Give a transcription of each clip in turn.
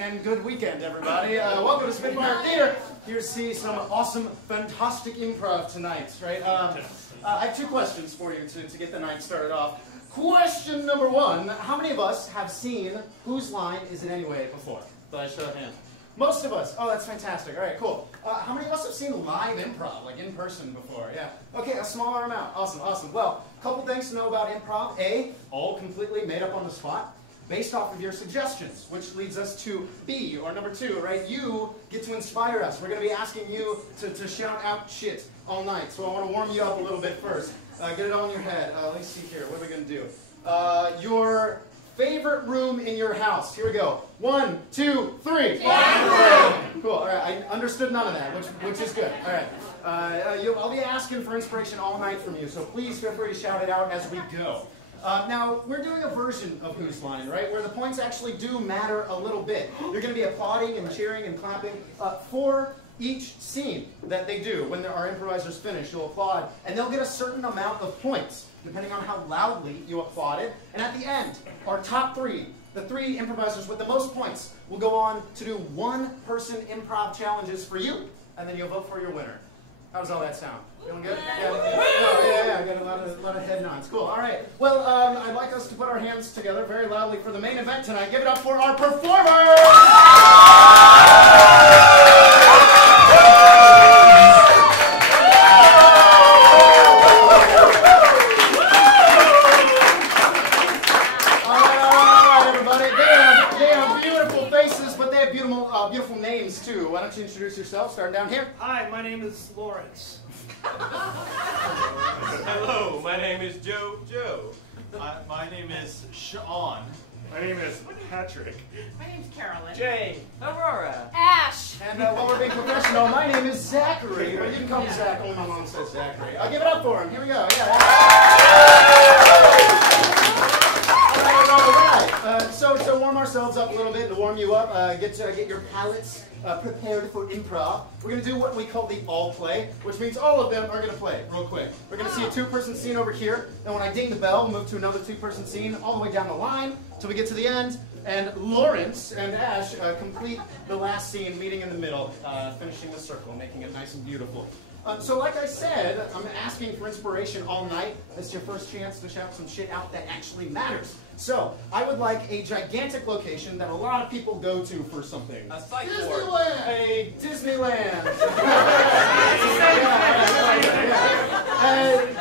And good weekend, everybody. Welcome to Spitfire Theater. Here to see some awesome, fantastic improv tonight, right? I have two questions for you to get the night started off. Question number one, how many of us have seen Whose Line Is It Anyway before? By show of hands. Most of us. Oh, that's fantastic. All right, cool. How many of us have seen live improv, like in person before? Yeah. Okay, a smaller amount. Awesome, awesome. Well, a couple things to know about improv. A, all completely made up on the spot, based off of your suggestions, which leads us to B, or number two, right? You get to inspire us. We're going to be asking you to shout out shit all night. So I want to warm you up a little bit first. Get it all in your head. Let's see here. What are we going to do? Your favorite room in your house. Here we go. 1, 2, 3. Cool. All right. I understood none of that, which is good. All right. I'll be asking for inspiration all night from you, so please feel free to shout it out as we go. Now, we're doing a version of Whose Line, right, where the points actually do matter a little bit. You're going to be applauding and cheering and clapping for each scene that they do. When our improvisers finish, you'll applaud, and they'll get a certain amount of points, depending on how loudly you applauded. And at the end, our top three, the three improvisers with the most points, will go on to do one-person improv challenges for you, and then you'll vote for your winner. How does all that sound? Feeling good? Yeah. I got a lot of head nods. Cool. All right. Well, I'd like us to put our hands together very loudly for the main event tonight. Give it up for our performers! Beautiful names too. Why don't you introduce yourself? Starting down here. Hi, my name is Lawrence. Hello, my name is Joe. My name is Sean. My name is Patrick. My name's Carolyn. Jay. Aurora. Ash. And while we're being professional, my name is Zachary. Or you can call me Zach. Oh, my mom says Zachary. I'll give it up for him. Here we go. So warm ourselves up a little bit to warm you up. Get your palates prepared for improv. We're going to do what we call the all play, which means all of them are going to play real quick. We're going to see a two-person scene over here. Then when I ding the bell, we'll move to another two-person scene all the way down the line till we get to the end. And Lawrence and Ash complete the last scene, meeting in the middle, finishing the circle, making it nice and beautiful. So like I said, I'm asking for inspiration all night. This is your first chance to shout some shit out that actually matters. So, I would like a gigantic location that a lot of people go to for something. A psych Disneyland! ward. A Disneyland!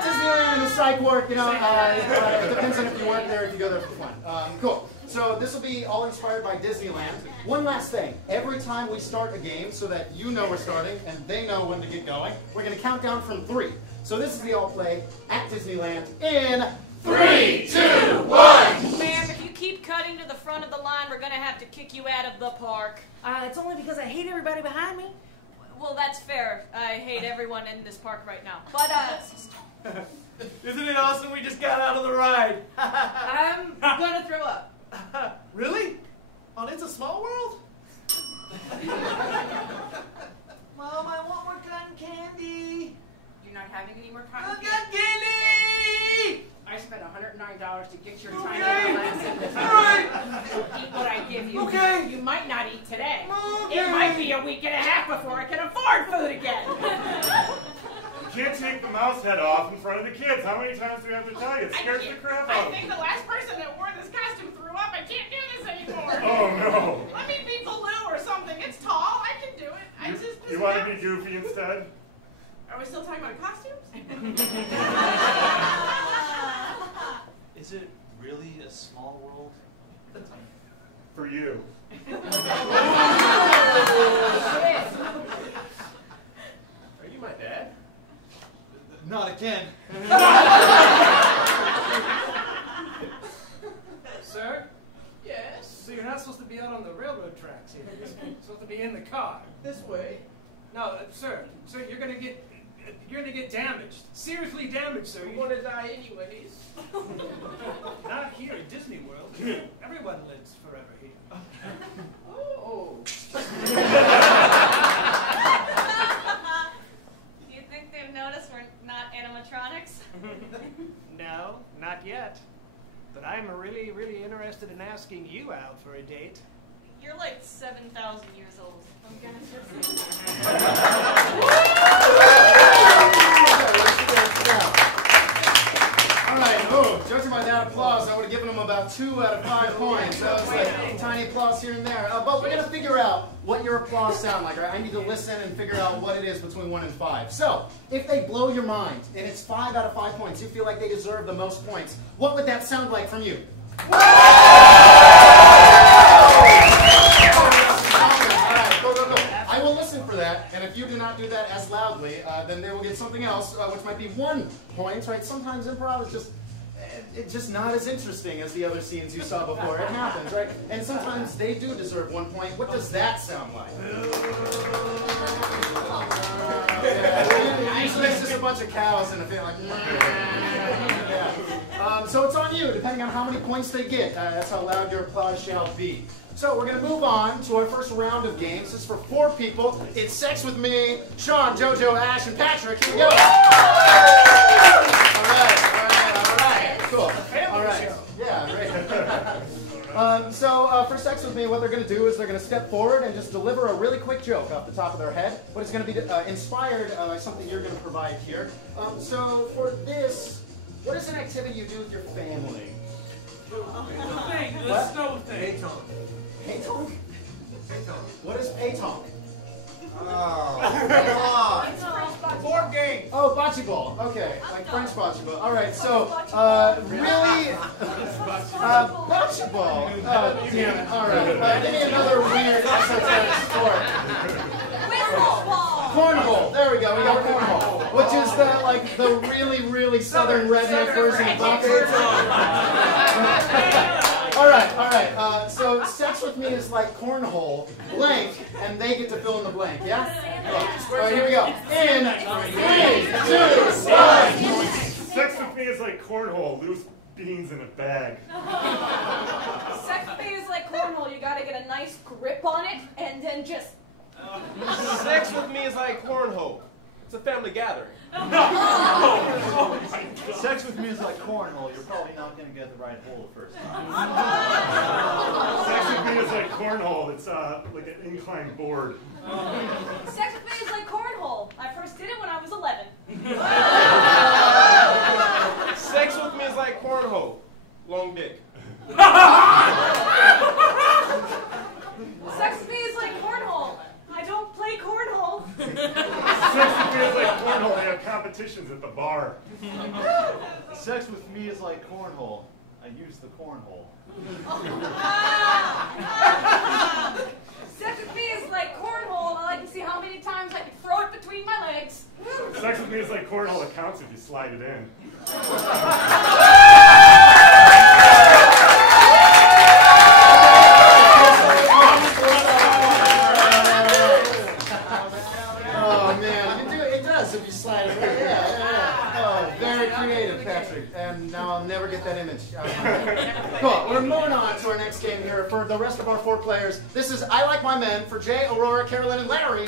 Disneyland, a psych ward, you know, it depends on if you work there or if you go there for fun. Cool. So this will be all inspired by Disneyland. One last thing. Every time we start a game, so that you know we're starting and they know when to get going, we're going to count down from 3. So this is the all play at Disneyland in 3, 2, 1. Ma'am, if you keep cutting to the front of the line, we're going to have to kick you out of the park. It's only because I hate everybody behind me. Well, that's fair. I hate everyone in this park right now. But, Isn't it awesome we just got out of the ride? I'm going to throw up. Really? On It's a Small World? Mom, I want more cotton candy. You're not having any more cotton Cotton candy? candy! I spent $109 to get your Okay. tiny glass. All right. Eat what I give you. Okay. You might not eat today. Okay. It might be a week and a half before I can afford food again. You can't take the mouse head off in front of the kids. How many times do we have to tell you? It scares the crap out I of think them. the last person that wore this costume threw up. I can't do this anymore. Oh, no. Let me be Baloo or something. It's tall. I can do it. You want to be Goofy instead? Are we still talking about costumes? Is it really a small world? For you. Are you my dad? Not again. Sir? Yes? So you're not supposed to be out on the railroad tracks here. You're supposed to be in the car. This way. No, sir, you're gonna get damaged. Seriously damaged, sir. You're gonna die anyways. Not here at Disney World. Everyone lives forever here. Oh. Do you think they've noticed we're not animatronics? No, not yet. But I'm really, really interested in asking you out for a date. You're like 7,000 years old. I'm gonna All right, boom. Judging by that applause, I would have given them about 2 out of 5 points. That was like tiny applause here and there. But we're going to figure out what your applause sound like, right? I need to listen and figure out what it is between 1 and 5. So, if they blow your mind, and it's 5 out of 5 points, you feel like they deserve the most points, what would that sound like from you? I will listen for that, and if you do not do that as loudly, then they will get something else, which might be 1 point, right? Sometimes improv is just not as interesting as the other scenes you saw before. It happens, right? And sometimes they do deserve 1 point. What does that sound like? Usually it's just a bunch of cows in a field, like. Yeah. So it's on you, depending on how many points they get. That's how loud your applause shall be. So we're going to move on to our first round of games. This is for 4 people. It's Sex With Me, Sean, JoJo, Ash, and Patrick. Here we go. All right. Cool. All right. Yeah, right. So for Sex With Me, what they're going to do is they're going to step forward and just deliver a really quick joke off the top of their head. But it's going to be inspired by something you're going to provide here. So for this, what is an activity you do with your family? The snow thing. Paytonk? What is Paytonk? Oh, come on. Board game. Oh, bocce ball. Okay, like French bocce ball. All right, so really, bocce ball. Oh, damn it. All right, give me another weird esoteric sport. Cornhole. There we go. We got cornhole, which is the really, really southern redneck version of bocce. All right. So Sex With Me is like cornhole, blank, and they get to fill in the blank, yeah? All right, here we go. In 3, 2, 1. Sex with me is like cornhole, loose beans in a bag. Sex with me is like cornhole. You gotta get a nice grip on it and then just. Sex with me is like cornhole. It's a family gathering. Sex with me is like cornhole. You're probably not going to get the right hole the first time. Sex with me is like cornhole. It's like an inclined board. Sex with me is like cornhole. I first did it when I was 11. Sex with me is like cornhole. Long dick. Sex with me is like cornhole. I don't play cornhole. Sex with me is like cornhole. They have competitions at the bar. Sex with me is like cornhole. I use the cornhole. Sex with me is like cornhole. I like to see how many times I can throw it between my legs. Sex with me is like cornhole. It counts if you slide it in. If you slide it right, yeah. Oh, very creative, Patrick. And now I'll never get that image. Cool. We're moving on to our next game here. For the rest of our 4 players, this is I Like My Men for Jay, Aurora, Carolyn, and Larry.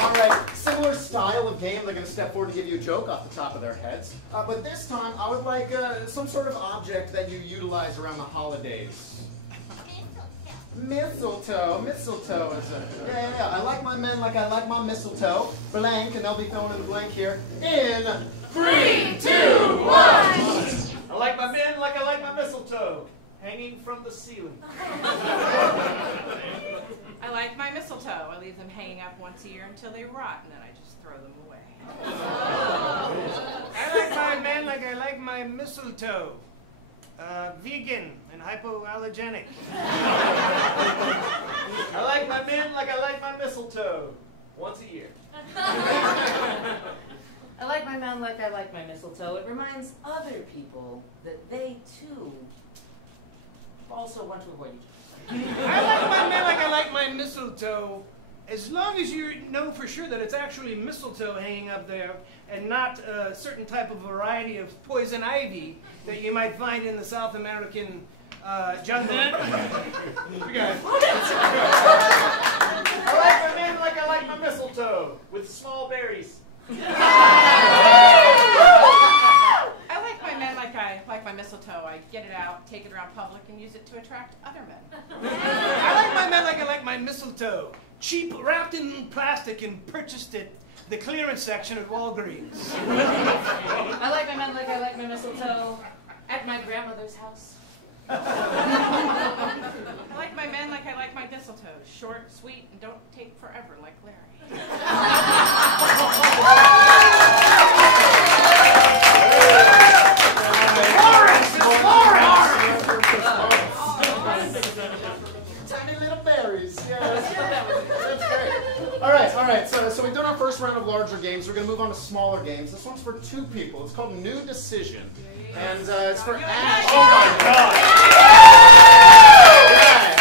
All right. Similar style of game. They're going to step forward to give you a joke off the top of their heads. But this time, I would like some sort of object that you utilize around the holidays. Mistletoe. Mistletoe is a... Yeah. I like my men like I like my mistletoe. Blank, and they'll be filling in the blank here. In 3, 2, 1. I like my men like I like my mistletoe. Hanging from the ceiling. I like my mistletoe. I leave them hanging up once a year until they rot, and then I just throw them away. I like my men like I like my mistletoe. Vegan and hypoallergenic. I like my men like I like my mistletoe. Once a year. I I like my man like I like my mistletoe. It reminds other people that they, too, also want to avoid each other. I like my man like I like my mistletoe, as long as you know for sure that it's actually mistletoe hanging up there and not a certain type of variety of poison ivy that you might find in the South American jungle. You guys. I like my man like I like my mistletoe, with small berries. I like my men like I like my mistletoe. I get it out, take it around public, and use it to attract other men. I like my man like I like my mistletoe. Cheap, wrapped in plastic, and purchased at the clearance section at Walgreens. I like my man like I like my mistletoe at my grandmother's house. I like my men like I like my mistletoe. Short, sweet, and don't take forever like Larry. Tiny little berries. Yeah, that's great. All right. So we've done our first round of larger games. We're going to move on to smaller games. This one's for 2 people. It's called New Decision, and it's for Ash. Oh my God!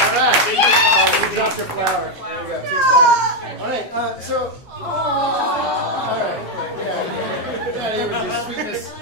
All right. You dropped your flower. There you go. 2 seconds. All right. All right. Yeah. Here with your sweetness.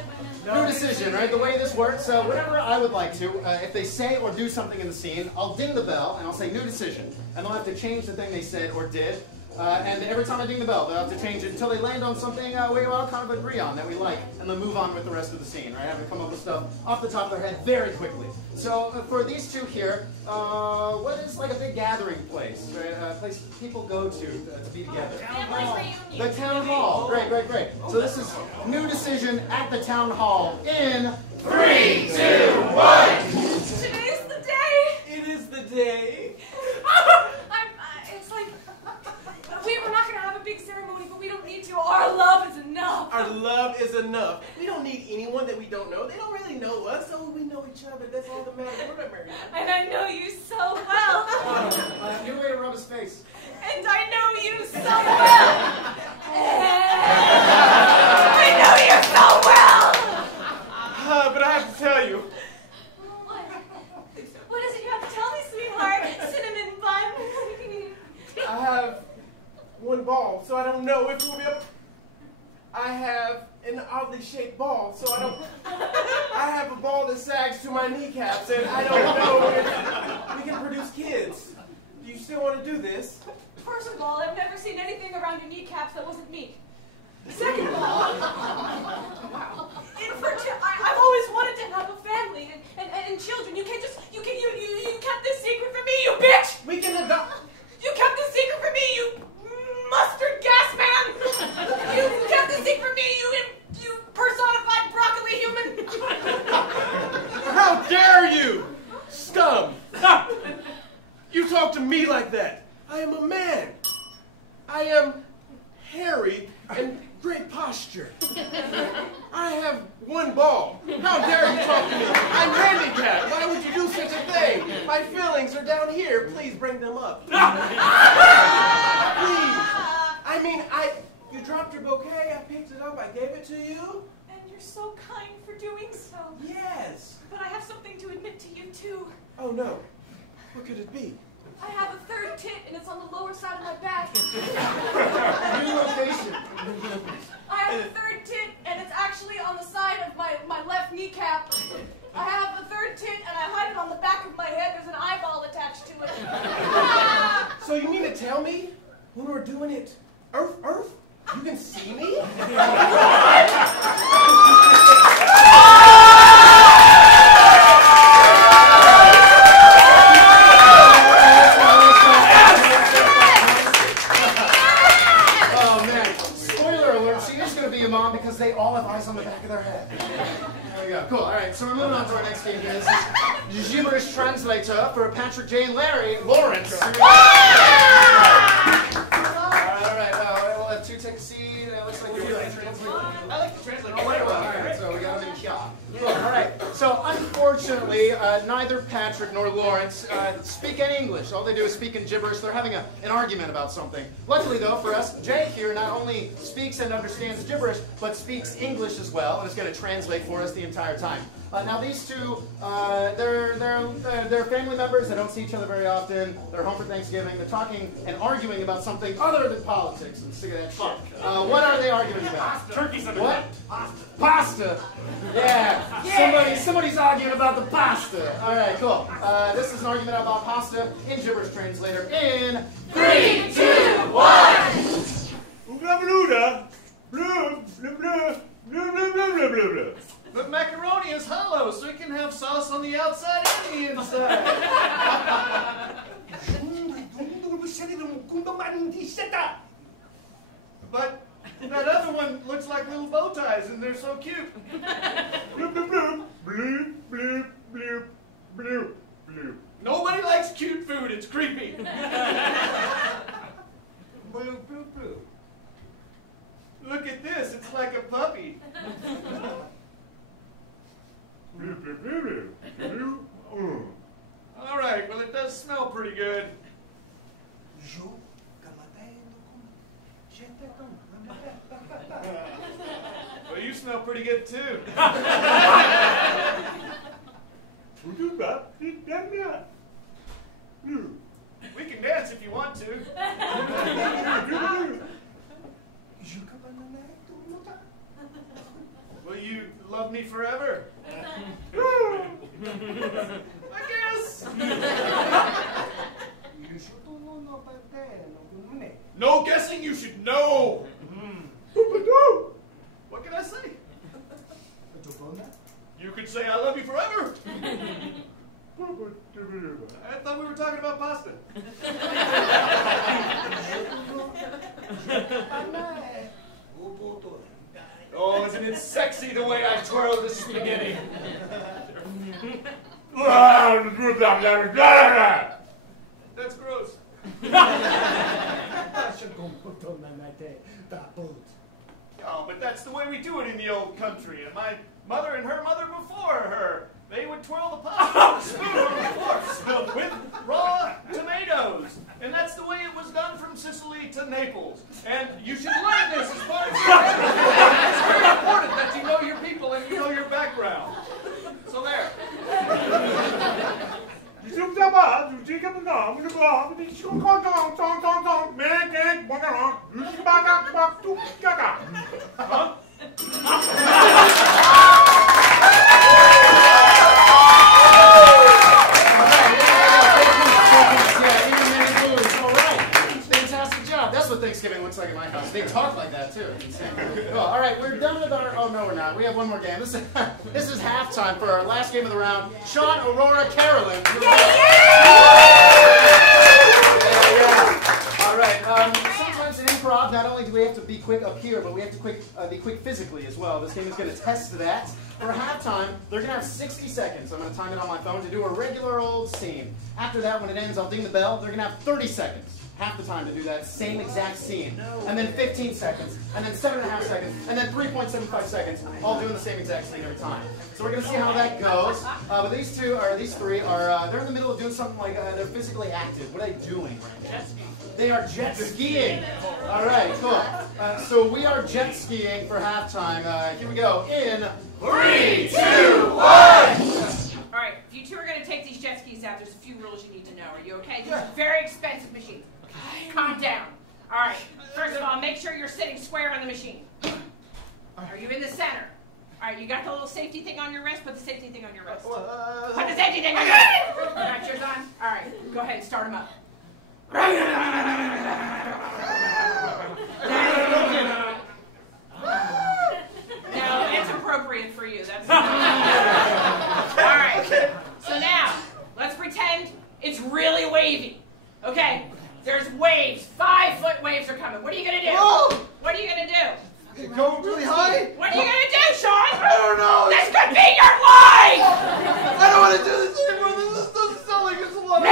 New Decision, right? The way this works, whenever I would like to, if they say or do something in the scene, I'll ding the bell and I'll say New Decision. And they'll have to change the thing they said or did. And every time I ding the bell, they'll have to change it until they land on something we all kind of agree on that we like. And then move on with the rest of the scene, right? Have to come up with stuff off the top of their head very quickly. So for these 2 here, what is like a big gathering place, right? A place people go to be together. The town hall. Great. So this is New Decision at the town hall in 3, 2, 1. Today's the day. It is the day. It's like, we're not going to have a big ceremony, but we don't need to. Our love is enough. Our love is enough. We don't need anyone that we don't know. They don't really know us, so we know each other. That's all that matters. We're not married. And I know you so well. New way to rub his face. And I know you so well. I know you so well. But I have to tell you. What is it you have to tell me, sweetheart? Cinnamon bun. I have 1 ball, so I don't know if we'll be able. I have an oddly shaped ball, so I don't. I have a ball that sags to my kneecaps, and I don't know if we can produce kids. Do you still want to do this? First of all, I've never seen anything around your kneecaps that wasn't meat. Second of all, I've always wanted to have a family and children. You can't just you kept this secret from me, you bitch. We can adopt. You kept this secret from me, you mustard gas man. You kept this secret from me, you personified broccoli human. How dare you, scum! You talk to me like that. I am a man. I am hairy and great posture. I have 1 ball. How dare you talk to me? I'm handicapped. Why would you do such a thing? My feelings are down here. Please bring them up. Please. I mean, you dropped your bouquet. I picked it up. I gave it to you. And you're so kind for doing so. Yes. But I have something to admit to you, too. Oh, no. What could it be? I have a 3rd tit, and it's on the lower side of my back. New location. I have a 3rd tit, and it's actually on the side of my left kneecap. I have a 3rd tit, and I hide it on the back of my head. There's an eyeball attached to it. So you mean to tell me when we're doing it, Earth, you can see me? Because they all have eyes on the back of their head. There we go. Cool. All right. So we're moving on to our next game. This is gibberish translator for Patrick, J, and Larry. Lawrence. All right. Well, we'll have 2 take a seat. It looks like you're translating. I like to translate. All right. So we got to make Yeah. All right. So unfortunately, neither Patrick nor Lawrence speak any English. All they do is speak in gibberish. They're having an argument about something. Luckily, though, for us, Jake here not only speaks and understands gibberish, but speaks English as well, and is going to translate for us the entire time. Now these two, they're family members. They don't see each other very often. They're home for Thanksgiving. They're talking and arguing about something other than politics. I'm sick of that shit. What are they arguing about? Turkey's under What? Pasta. Yeah. Somebody's arguing about the pasta. All right, cool. This is an argument about pasta in gibberish translator in 3, 2, 1. Oobla bluda, blue, blue, blue, blue, blue, blue, blue, blue, blue. But macaroni is hollow, so it can have sauce on the outside and the inside. But that other one looks like little bow ties, and they're so cute. Bloop, bloop, bloop, bloop, bloop, bloop, bloop, bloop. Nobody likes cute food. It's creepy. Bloop, bloop, bloop. Look at this. It's like a puppy. Bloop, bloop, bloop, bloop, bloop. All right. Well, it does smell pretty good. Well, you smell pretty good too. We can dance if you want to. Will you love me forever? I guess. No guessing, you should know. What can I say? You could say I love you forever. I thought we were talking about pasta. Oh, isn't it sexy the way I twirl the spaghetti? That's gross. Oh, but that's the way we do it in the old country. And my mother and her mother before her, they would twirl the pasta with a spoon on the floor filled with raw tomatoes. And that's the way it was done from Sicily to Naples. And you should learn this as part of your heritage. It's very important that you know your people and you know your background. So there. Huh? That's what Thanksgiving looks like in my house. They talk like that too. It's insane. Cool. All right, we're done with our. Oh no, we're not. We have one more game. This is halftime for our last game of the round. Sean, Aurora, Carolyn. All right. Sometimes in improv, not only do we have to be quick up here, but we have to be quick physically as well. This game is going to test that. For halftime, they're going to have 60 seconds. I'm going to time it on my phone to do a regular old scene. After that, when it ends, I'll ding the bell. They're going to have 30 seconds. Half the time to do that same exact scene. And then 15 seconds, and then 7.5 seconds, and then 3.75 seconds, all doing the same exact scene every time. So we're going to see how that goes. But these three are, they're in the middle of doing something like, they're physically active. What are they doing right now? They are jet skiing. All right, cool. So we are jet skiing for halftime. Here we go in 3, 2, 1. All right, if you two are going to take these jet skis out, there's a few rules you need to know. Are you okay? These are very expensive machines. Calm down. All right, first of all, make sure you're sitting square on the machine. Are you in the center? All right, you got the little safety thing on your wrist? Put the safety thing on your wrist. Put the safety thing on your wrist. Got yours on? All right, go ahead and start them up. No, it's appropriate for you. That's all right. So now, let's pretend it's really wavy. Okay? There's waves. 5-foot waves are coming. What are you going to do? Whoa! What are you going to do? Go really high? What are you going to do, Sean? I don't know. This could be your life! I don't want to do this anymore. This doesn't sound like it's a lot of fun.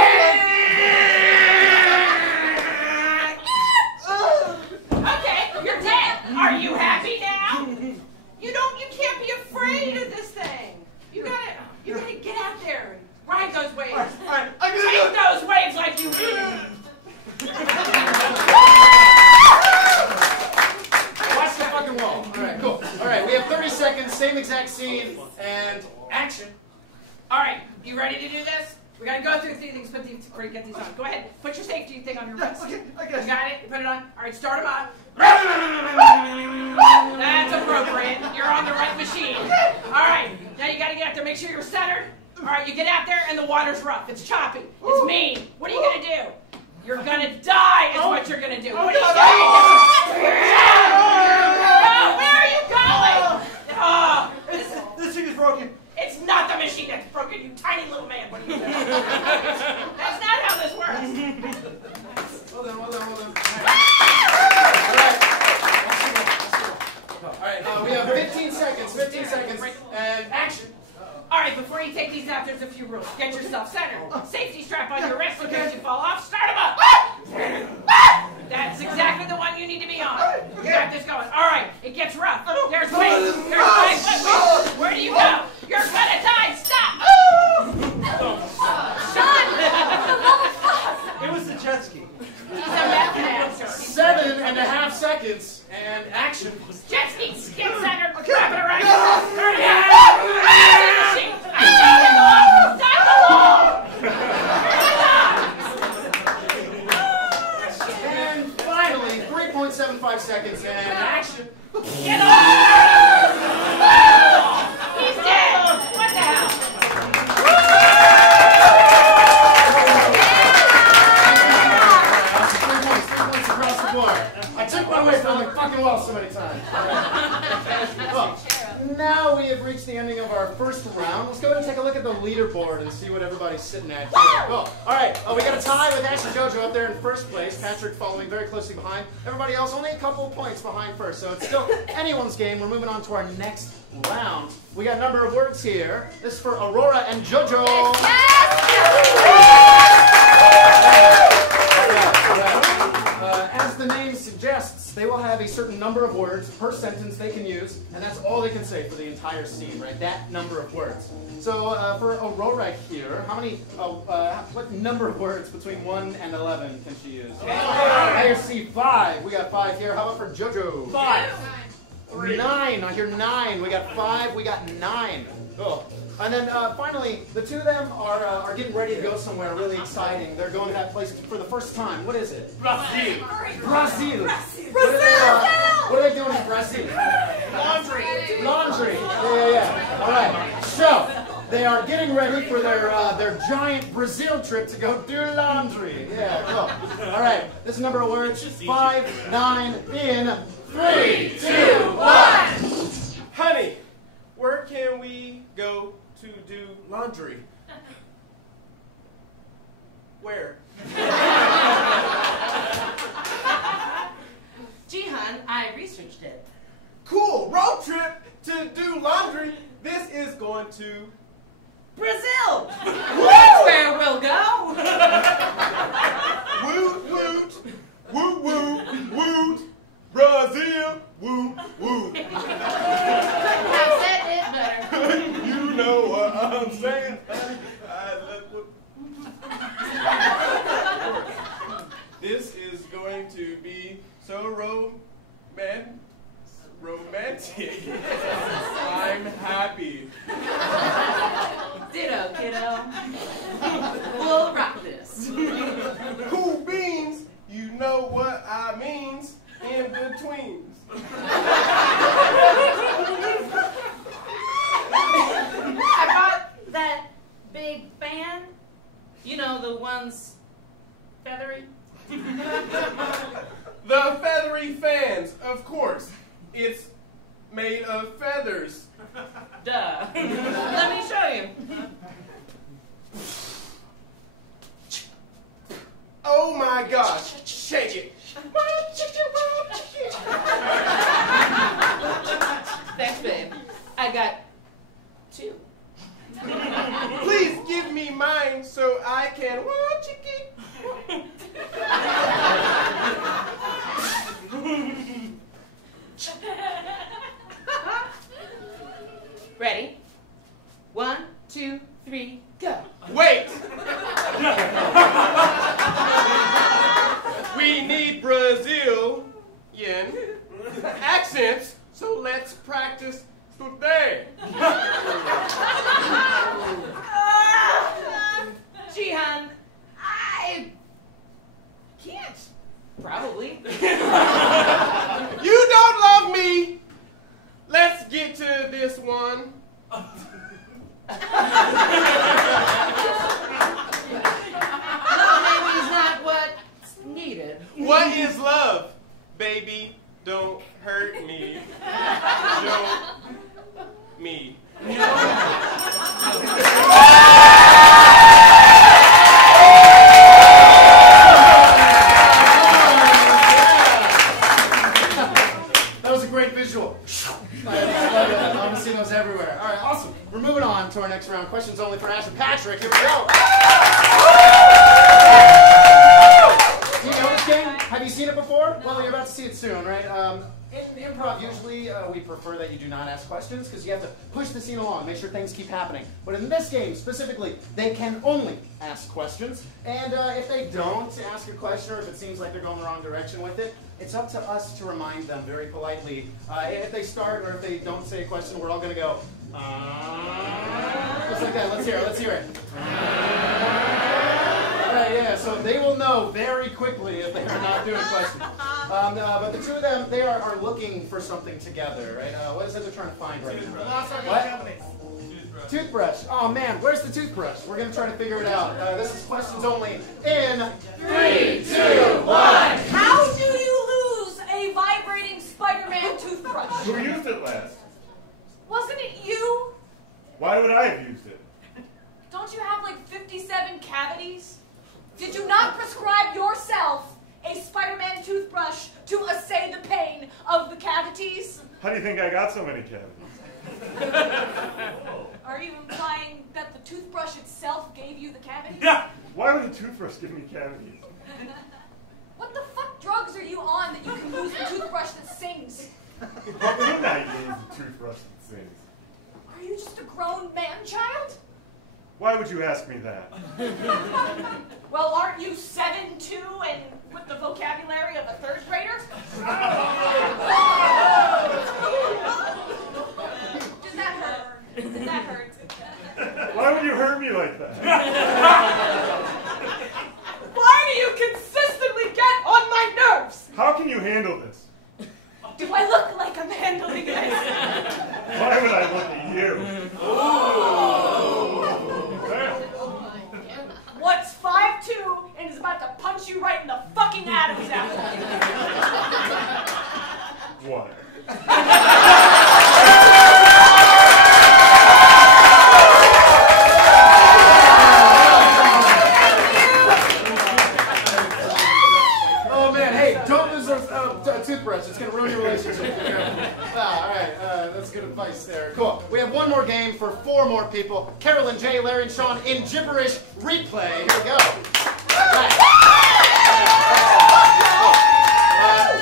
Okay, you're dead. Are you happy now? You can't be afraid of this you ready to do this? We gotta go through 3 things before you get these on. Go ahead, put your safety thing on your wrist. Okay, I got You got it? You put it on? All right, start them up. That's appropriate. You're on the right machine. All right, now you gotta get out there. Make sure you're centered. All right, you get out there and the water's rough. It's choppy. It's mean. What are you gonna do? You're gonna die is what you're gonna do. What are you doing? Where are you going? Oh, This thing is broken. it's not the machine that's broken, you tiny little man. What are you doing? That's not how this works. Hold on. All right, we have 15 seconds, and action. All right, before you take these out, there's a few rules. Get yourself centered. Safety strap on your wrist in case you fall off. Start them up. That's exactly the one you need to be on. You got this going. All right, it gets rough. There's weight. Wait. Where do you go? You're gonna die. Stop. Sean! It was the jet ski. He's a method actor. 7.5 seconds, and action. Jet ski, skin center, wrap it around your wrist. Stop the wall! And finally, 3.75 seconds, and action. Get off! He's dead! What the hell? 3 points across the board. I took my way from the fucking wall so many times. Well, now we have reached the ending of our first round. Let's go ahead and take a look at the leaderboard and see what everybody's sitting at here. Oh, all right, we got a tie with Ash and JoJo up there in first place. Patrick following very closely behind. Everybody else only a couple points behind first, so it's still anyone's game. We're moving on to our next round. We got a number of words here. This is for Aurora and JoJo. As the name suggests, they will have a certain number of words per sentence they can use, and that's all they can say for the entire scene, right? That number of words. So for Aurora here, how many? What number of words between 1 and 11 can she use? I see 5. We got 5 here. How about for JoJo? 5. 9. I hear 9. We got 5. We got 9. Oh. And then finally, the two of them are getting ready to go somewhere really exciting. They're going to that place for the first time. What is it? Brazil. Brazil. What are they doing in Brazil? Laundry. Yeah. All right. So they are getting ready for their giant Brazil trip to go do laundry. Yeah. Cool. All right. This is a number of words. 5, 9, in 3, 2, 1. Honey, where can we go to do laundry? Where? Gee, hun, I researched it. Cool, road trip to do laundry. This is going to Brazil! That's where we'll go! woot woot, woot woot, woot, Brazil, woot woot. Couldn't have said it better. You know what I'm saying, honey. I love This is going to be so romantic. I'm happy. Ditto, kiddo. We'll rock this. Cool beans, you know what I means in betweens. I bought that big fan. You know, the ones feathery. The feathery fans, of course. It's made of feathers. Duh. Let me show you. Oh my gosh, shake it. Thanks, babe. I got 2. Please give me mine so I can watch it. Ready? 1, 2, 3, go. Wait! We need Brazilian accents, so let's practice today. next round. Questions only for Ash and Patrick. Here we go. Do you know this game? Have you seen it before? Well, you're about to see it soon, right? In improv, usually we prefer that you do not ask questions because you have to push the scene along, make sure things keep happening. But in this game, specifically, they can only ask questions. And if they don't ask a question, or if it seems like they're going the wrong direction with it, it's up to us to remind them very politely. If they start or if they don't say a question, we're all going to go, just like that. Let's hear it. Yeah, so they will know very quickly if they are not doing questions. But the two of them, they are looking for something together, right? What is it they're trying to find right now? What? Toothbrush. Oh man, where's the toothbrush? We're going to try to figure it out. This is questions only in 3, 2, 1. How do you lose a vibrating Spider-Man toothbrush? Who used it last? Wasn't it you? Why would I have used it? Don't you have like 57 cavities? Did you not prescribe yourself a Spider-Man toothbrush to assay the pain of the cavities? How do you think I got so many cavities? Are you implying that the toothbrush itself gave you the cavities? Yeah! Why would a toothbrush give me cavities? What the fuck drugs are you on that you can use a toothbrush that sings? How can I use a toothbrush that sings? Are you just a grown man-child? Why would you ask me that? Well, aren't you 7'2" and with the vocabulary of a third grader? Does that hurt? Does that hurt? Why would you hurt me like that? Why do you consistently get on my nerves? How can you handle this? Do I look like I'm handling this? Why would I look at you? What's 5'2" and is about to punch you right in the fucking Adam's apple? What? Oh man, hey, don't lose a toothbrush. It's going to ruin your relationship. All right, that's good advice there. Cool. We have one more game for 4 more people. Carolyn, Jay, Larry, and Sean in gibberish replay. Here we go.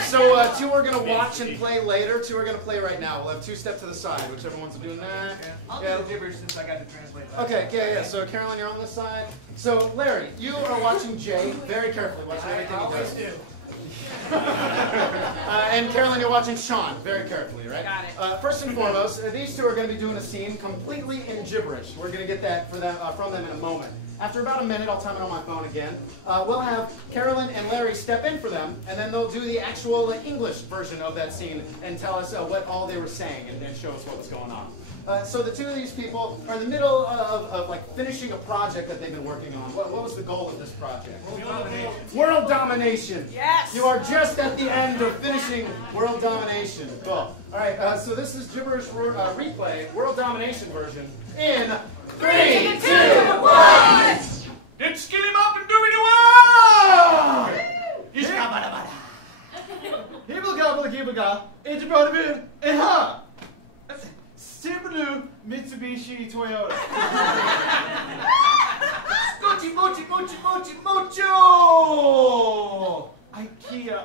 So 2 are going to watch and play later. 2 are going to play right now. We'll have 2 step to the side, whichever one's doing that. I'll do the gibberish since I got to translate that. Okay, yeah. So Carolyn, you're on this side. So Larry, you are watching Jay very carefully, watching everything he does. And Carolyn, you're watching Sean very carefully, right? Got it. First and foremost, these 2 are going to be doing a scene completely in gibberish. We're going to get that for them, from them in a moment. After about a minute, I'll time it on my phone again. We'll have Carolyn and Larry step in for them, and then they'll do the actual English version of that scene and tell us what all they were saying and show us what was going on. So the 2 of these people are in the middle of like finishing a project that they've been working on. What was the goal of this project? World domination. World domination. Yes. You are just at the end of finishing world domination. Cool. All right. So this is gibberish replay, world domination version in 3, 2, 1. Did skill him up and do it away! He's kabadabada. Hibble gobble gibble it's about a bit. Ha! Subaru Mitsubishi Toyota. Scotchy mochi mochi mochi mocho! IKEA.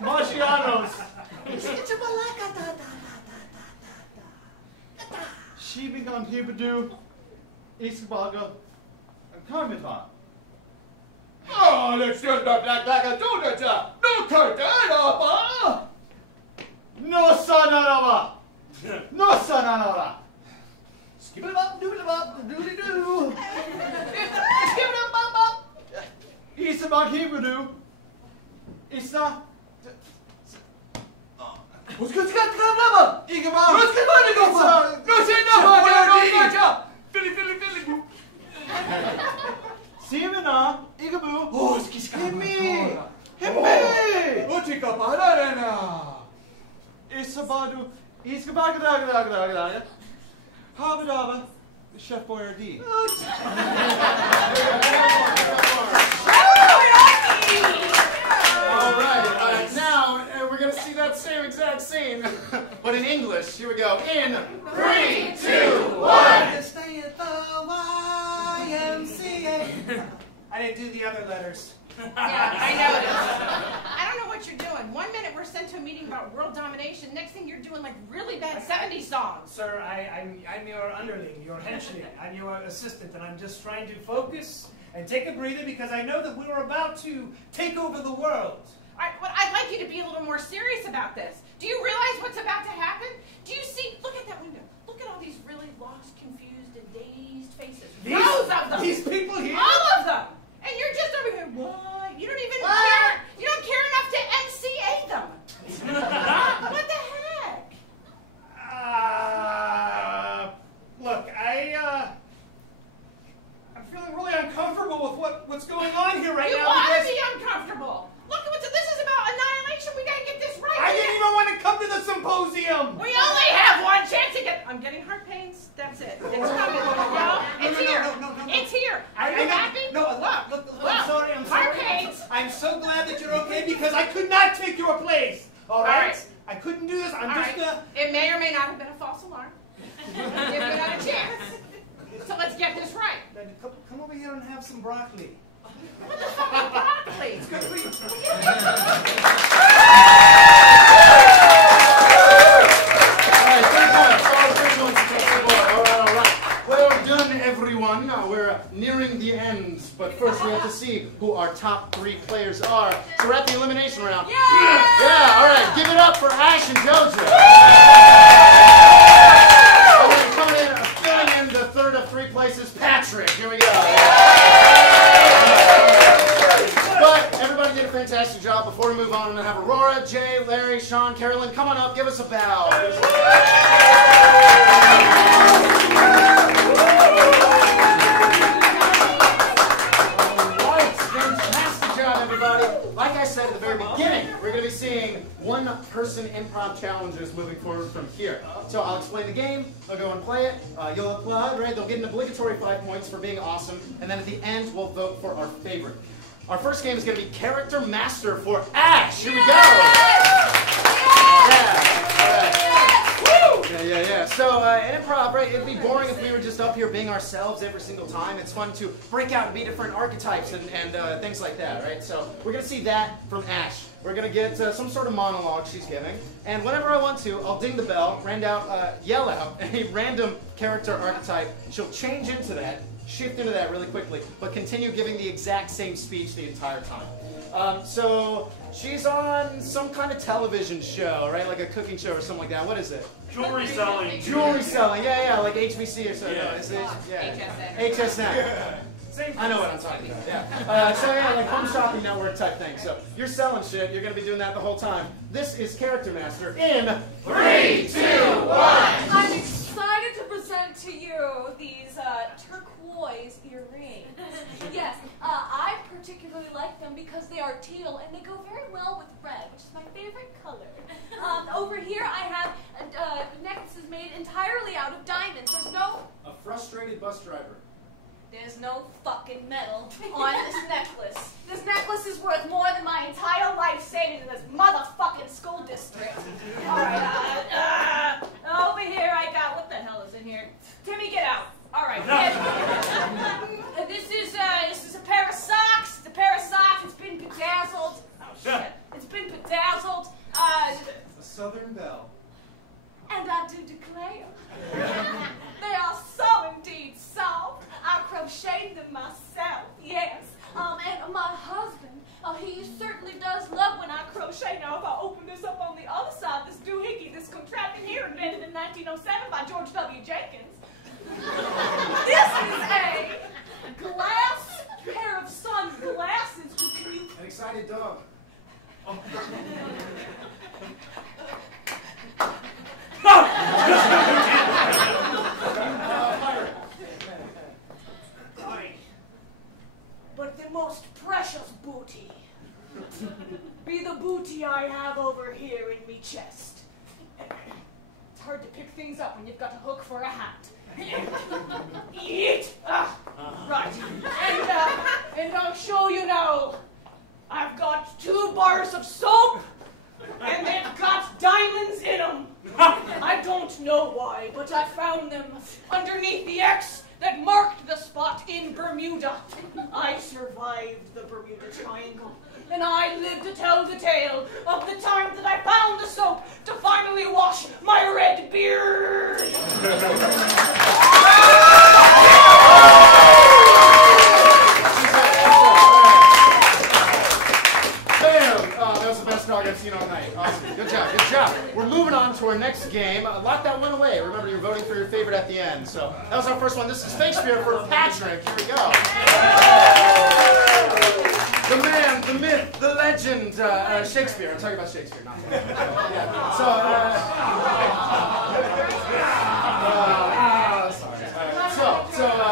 Marcianos. Shibigan Hibadu. Isbaga. And Karmita. Oh, let's just not like a donut. No curtain, no sanarava. No sanarava. Skip it up, do it up, doodly doo. Skip it up. Isabag Hibadu. Isa. What's good? Igaba. What's good? No, say no. Philly. Simena, Igaboo. Oh, Himmy. Utika Parana. Isabadu. Iskabaga. Habadaba. Chef Boyardee. All right. Now we're going to see that same exact scene but in English. Here we go. In 3, 2, 1. Stay at the YMCA. I didn't do the other letters. Yeah, I noticed. I don't know what you're doing. 1 minute we're sent to a meeting about world domination. Next thing you're doing like really bad 70s songs. Sir, I'm your underling, your henchman. I'm your assistant, and I'm just trying to focus and take a breather because I know that we're about to take over the world. I'd like you to be a little more serious about this. Do you realize what's about to happen? Do you see? Look at that window. Look at all these really lost, confused, and dazed faces. Rows of them. These people here? All of them. And you're just over here, what? You don't even care. You don't care enough to MCA them. What the heck? Look, I'm feeling really uncomfortable with what's going on here right now. You ought to be uncomfortable. Look at this is about annihilation. We gotta get this right. I didn't even want to come to the symposium. We only have one chance to get. I'm getting heart pains. That's it. It's coming. No, it's here. No. It's here. Are you happy? No, look, I'm sorry. Heart pains. I'm so glad that you're okay because I could not take your place. All right? I couldn't do this. It may or may not have been a false alarm. If we had a chance. So let's get this right. Come over here and have some broccoli. What the fuck is broccoli? It's good for you. Well done, everyone. We're nearing the end, but first we have to see who our top 3 players are. So we're at the elimination round. Yeah, all right. Give it up for Ash and JoJo. And then coming in, filling in the third of 3 places, Patrick. Here we go. But everybody did a fantastic job. Before we move on, I'm going to have Aurora, Jay, Larry, Sean, Carolyn, come on up, give us a bow. Fantastic job, everybody. Like I said at the very beginning, we're going to be seeing one-person improv challenges moving forward from here. So I'll explain the game, I'll go and play it, you'll applaud, right? They'll get an obligatory 5 points for being awesome, and then at the end, we'll vote for our favorite. Our first game is going to be Character Master for Ash. Here we go. Yeah. So in improv, right, it'd be boring if we were just up here being ourselves every single time. It's fun to break out and be different archetypes and things like that, right? So we're going to see that from Ash. We're going to get some sort of monologue she's giving. And whenever I want to, I'll ding the bell, yell out a random character archetype. She'll change into that, shift into that really quickly, but continue giving the exact same speech the entire time. So she's on some kind of television show, right? Like a cooking show or something like that. What is it? Jewelry selling. Jewelry selling, yeah, like HBC or something. Yeah. No, is it? HSN. HSN. I know what I'm talking about, yeah. So yeah, like home shopping network type thing. So you're selling shit, you're going to be doing that the whole time. This is Character Master in 3, 2, 1. I'm excited to present to you these turquoise earrings. Yes, I particularly like them because they are teal and they go very well with red, which is my favorite color. Over here I have necklaces made entirely out of diamonds. There's no... A frustrated bus driver. There's no fucking metal on this necklace. This necklace is worth more than my entire life savings in this motherfucking school district. Alright, over here I got, what the hell is in here? Timmy, get out. Alright, this is a pair of socks. It's a pair of socks. It's been bedazzled. Oh shit. It's been bedazzled. A Southern Belle. And I do declare, they are so indeed soft. I crocheted them myself, yes. And my husband, he certainly does love when I crochet. Now, if I open this up on the other side, this doohickey, this contraption here, invented in 1907 by George W. Jenkins. This is a glass pair of sunglasses. Can you... An excited dog. Oh. But the most precious booty be the booty I have over here in me chest. It's hard to pick things up when you've got a hook for a hat. Eat! Right. And I'll show you now. I've got 2 bars of soap, and they've got diamonds in them. know why, but I found them underneath the X that marked the spot in Bermuda. I survived the Bermuda Triangle, and I lived to tell the tale of the time that I found the soap to finally wash my red beard. I've seen all night. Awesome. Good job. Good job. We're moving on to our next game. Lock that one away. Remember, you're voting for your favorite at the end. So that was our first one. This is Shakespeare for Patrick. Here we go. The man, the myth, the legend, Shakespeare. I'm talking about Shakespeare, not him. Yeah.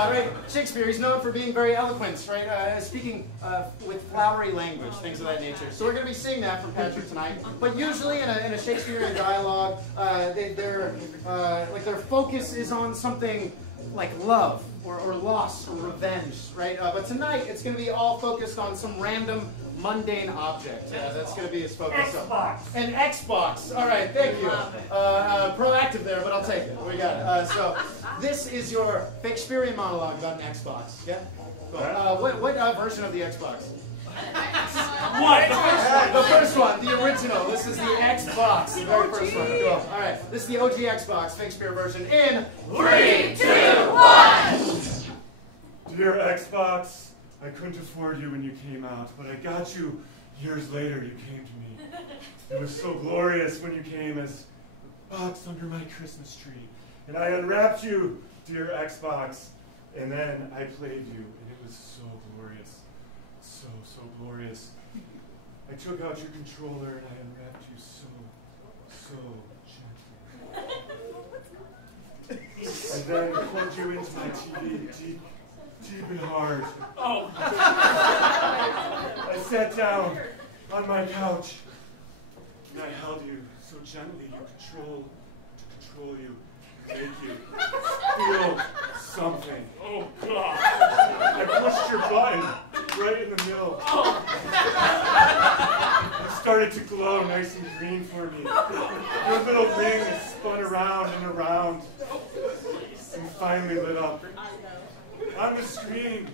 Right, Shakespeare, he's known for being very eloquent, right? Speaking with flowery language, things of that nature. So we're going to be seeing that from Patrick tonight. But usually in a Shakespearean dialogue, their focus is on something like love or loss or revenge, right? But tonight it's going to be all focused on some random mundane object. That's going to be his focus. Xbox. An Xbox. All right, thank you. Proactive there, but I'll take it. We got it. So this is your Shakespearean monologue about an Xbox. Yeah. Cool. What version of the Xbox? What? The first one, the original. This is the Xbox, the very first one. Cool. All right. This is the OG Xbox Shakespeare version in 3, 2, 1. Dear Xbox, I couldn't afford you when you came out, but I got you years later. You came to me. It was so glorious when you came as a box under my Christmas tree. And I unwrapped you, dear Xbox, and then I played you, and it was so glorious. So glorious. I took out your controller and I unwrapped you so gently. And then plugged you into my TV deep and hard. Oh. I sat down on my couch and I held you so gently to control you, make you feel something. Oh God. I pushed your button right in the middle. Oh. It started to glow nice and green for me. Your little ring spun around and around and finally lit up. On the screen,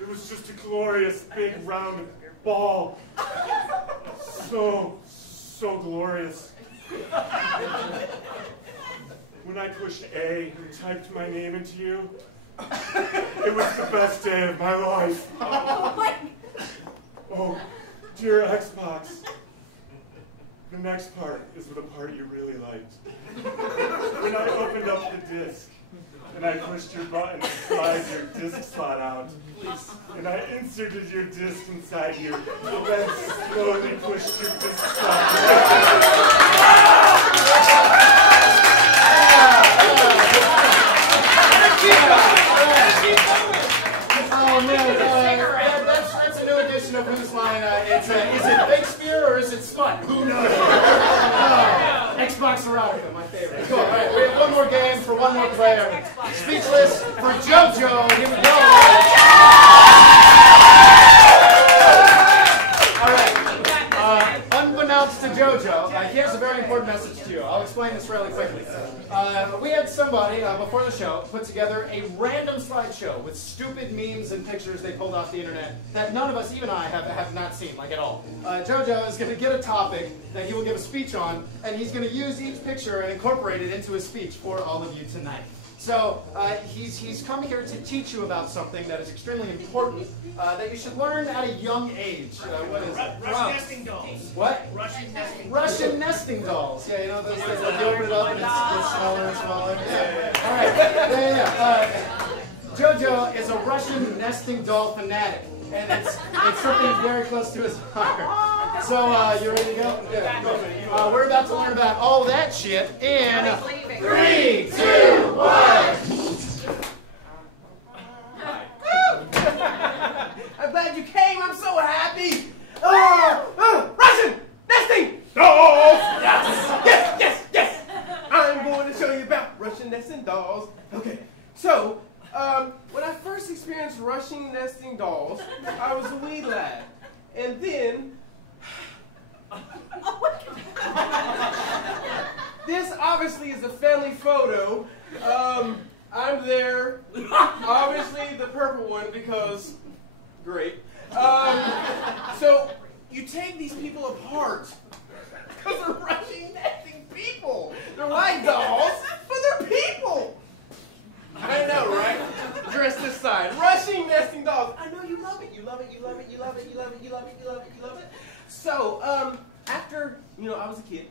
it was just a glorious big round ball. So glorious. When I pushed A and typed my name into you, it was the best day of my life. Oh, dear Xbox. The next part is the part you really liked. When I opened up the disc, and I pushed your button to slide your disc slot out, and I inserted your disc inside you, and then slowly pushed your disc slot out. Oh man, that's a new edition of Who's Line. Is it Shakespeare or is it Smut? Who knows? Xbox Erotica, my favorite. Cool. All right, we have one more game for one more player. Speechless for JoJo. Here we go. All right. Unbeknownst to JoJo, he has a very important message to you. I'll explain this really quickly. We had somebody before the show put together a random slideshow with stupid memes and pictures they pulled off the internet that none of us, even I, have not seen, like at all. JoJo is going to get a topic that he will give a speech on, and he's going to use each picture and incorporate it into his speech for all of you tonight. So he's come here to teach you about something that is extremely important that you should learn at a young age. What is it? Russian nesting dolls. What? Russian nesting dolls. Yeah, you know those things that you open it up and it gets smaller and smaller. Yeah. All right. Yeah. JoJo is a Russian nesting doll fanatic, and it's something very close to his heart. So you ready to go? Yeah. We're about to learn about all that shit in 3, 2, 1. I'm glad you came. I'm so happy. Russian nesting dolls. Yes. I'm going to show you about Russian nesting dolls. Okay. So, when I first experienced Russian nesting dolls, I was a wee lad, and then this obviously is a family photo. I'm there. Obviously the purple one because, great. So you take these people apart because they're rushing, nesting people. They're like dolls, but they're people. I know, right? Dress this side. Rushing, nesting dolls. I know you love it. You love it. You love it. You love it. You love it. You love it. You love it. You love it. So, after, I was a kid,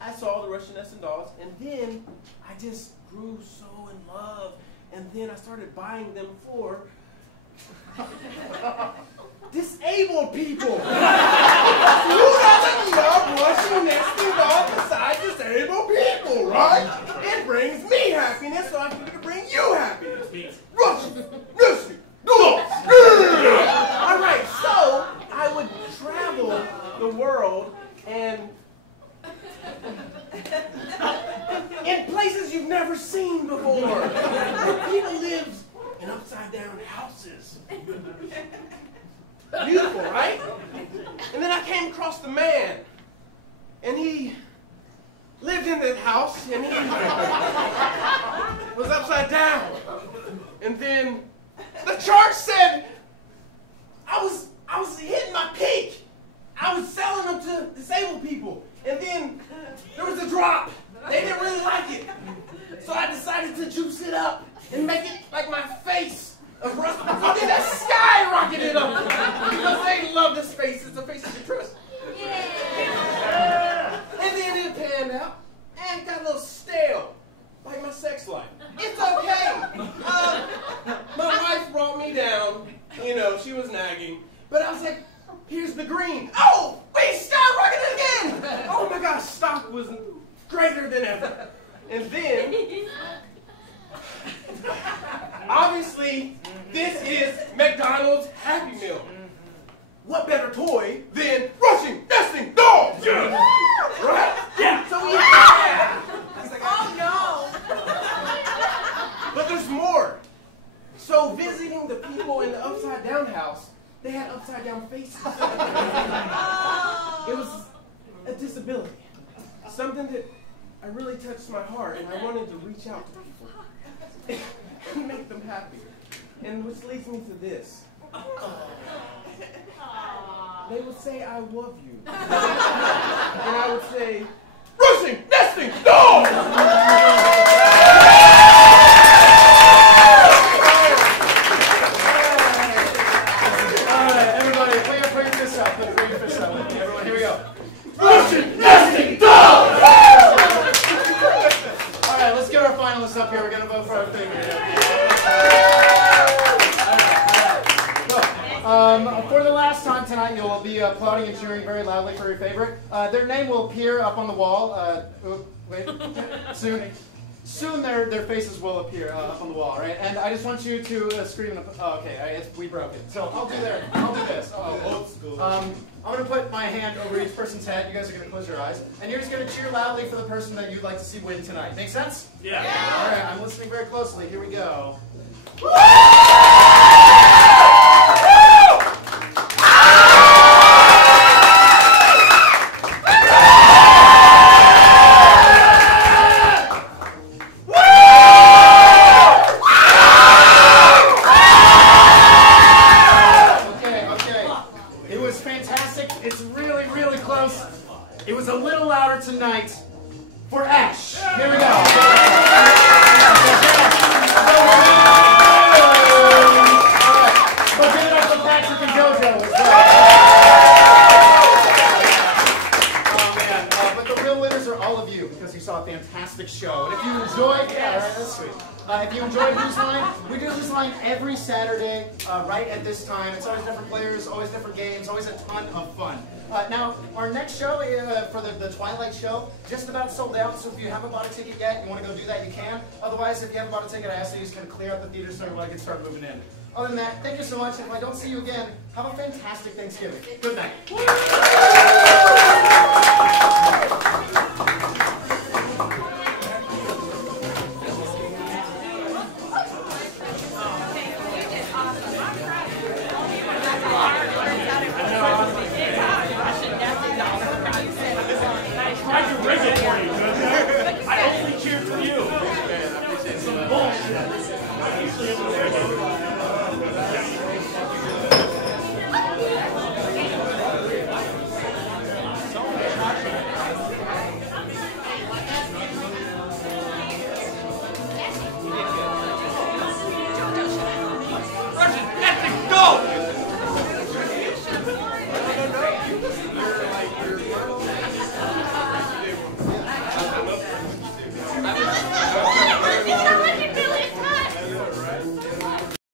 I saw the Russian nesting dolls, and then I just grew so in love, and then I started buying them for disabled people. Who doesn't love Russian nesting dolls besides disabled people, right? It brings me happiness, so I figured to bring you happiness. Russian nesting dolls. All right, so I would travel the world and in places you've never seen before, where people live in upside-down houses. Beautiful, right? And then I came across the man, and he lived in that house, and he was upside down. And then the chart said I was hitting my peak. I was selling them to disabled people, and then there was a drop. They didn't really like it, so I decided to juice it up and make it like my face. And then that skyrocketed up because they love this face. It's a face you can trust. Yeah. And then it panned out and got a little stale, like my sex life. It's okay. My wife brought me down. She was nagging, but I was like, here's the green. Oh, we skyrocketed again. Oh my gosh, stock was greater than ever. And then, obviously, this is McDonald's Happy Meal. What better toy than rushing, nesting dolls? Yeah. Right? Yeah. So we oh no. But there's more. So visiting the people in the upside down house, they had upside down faces. It was a disability. Something that I really touched my heart, and I wanted to reach out to people and make them happy. And which leads me to this. They would say, I love you. And I would say, rushing, nesting, dolls! Alright, everybody, put your fists up. Put your fists up. Everyone, here we go. Rushing, nesting, dolls! Alright, let's get our finalists up here. We're going to vote for our favorite. For the last time tonight, you'll be applauding and cheering very loudly for your favorite. Their name will appear up on the wall. Soon their faces will appear up on the wall, right? And I just want you to scream. Okay, we broke it. So I'll do this. Old school. I'm going to put my hand over each person's head. You guys are going to close your eyes. And you're just going to cheer loudly for the person that you'd like to see win tonight. Make sense? Yeah. All right, I'm listening very closely. Here we go. It was a little louder tonight for Ash. Here we go. But give it up for Patrick and JoJo as well. Oh man, but the real winners are all of you because you saw a fantastic show. And if you enjoyed, that's sweet. If you enjoyed Who's Line, we do Who's Line every Saturday right at this time. It's always different players, always different games, always a ton of fun. Now, our next show for the Twilight show, just about sold out, so if you haven't bought a ticket yet and you want to go do that, you can. Otherwise, if you haven't bought a ticket, I ask you to just kind of clear out the theater so everybody can start moving in. Other than that, thank you so much. If I don't see you again, have a fantastic Thanksgiving. Good night.